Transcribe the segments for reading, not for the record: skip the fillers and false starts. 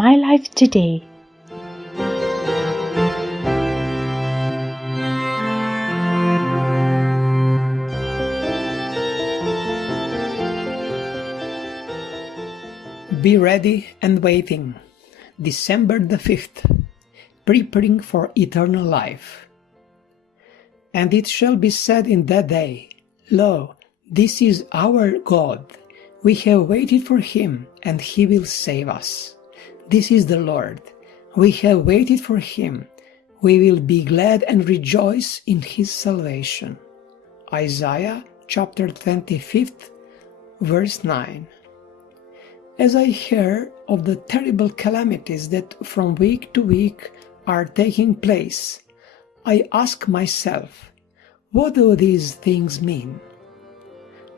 My Life Today. Be ready and waiting. December the 5th. Preparing for eternal life. And it shall be said in that day, Lo, this is our God. We have waited for him, and he will save us. This is the Lord. We have waited for him. We will be glad and rejoice in his salvation. Isaiah chapter 25, verse 9. As I hear of the terrible calamities that from week to week are taking place, I ask myself, what do these things mean?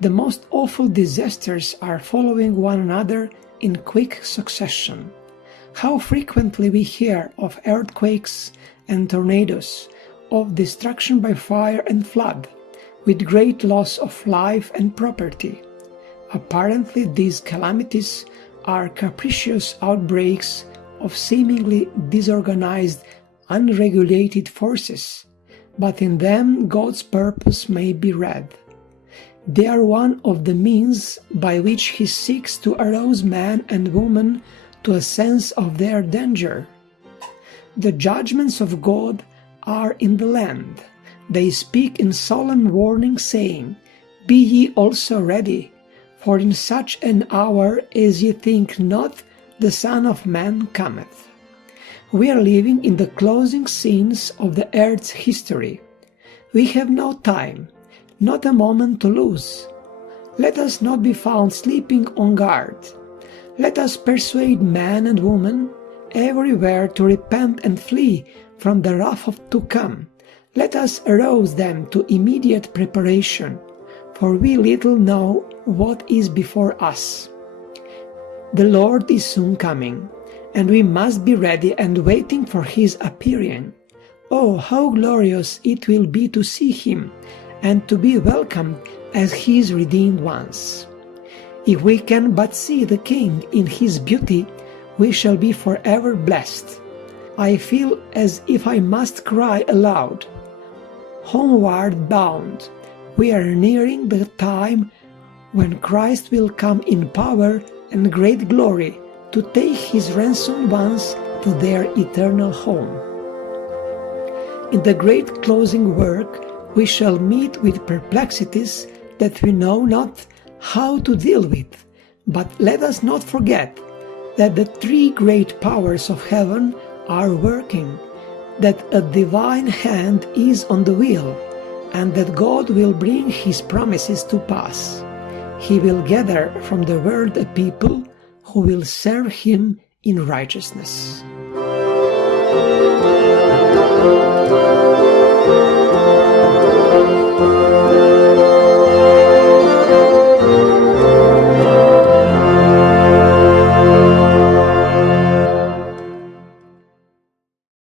The most awful disasters are following one another in quick succession. How frequently we hear of earthquakes and tornadoes, of destruction by fire and flood, with great loss of life and property. Apparently these calamities are capricious outbreaks of seemingly disorganized, unregulated forces, but in them God's purpose may be read. They are one of the means by which he seeks to arouse man and woman to a sense of their danger. The judgments of God are in the land. They speak in solemn warning, saying, Be ye also ready, for in such an hour as ye think not, the Son of Man cometh. We are living in the closing scenes of the earth's history. We have no time, not a moment to lose. Let us not be found sleeping on guard. Let us persuade man and woman everywhere to repent and flee from the wrath to come. Let us arouse them to immediate preparation, for we little know what is before us. The Lord is soon coming, and we must be ready and waiting for his appearing. Oh, how glorious it will be to see him and to be welcomed as his redeemed ones. If we can but see the King in his beauty, we shall be forever blessed. I feel as if I must cry aloud, Homeward bound. We are nearing the time when Christ will come in power and great glory to take his ransomed ones to their eternal home. In the great closing work, we shall meet with perplexities that we know not how to deal with, but let us not forget that the three great powers of heaven are working, that a divine hand is on the wheel, and that God will bring his promises to pass. He will gather from the world a people who will serve him in righteousness.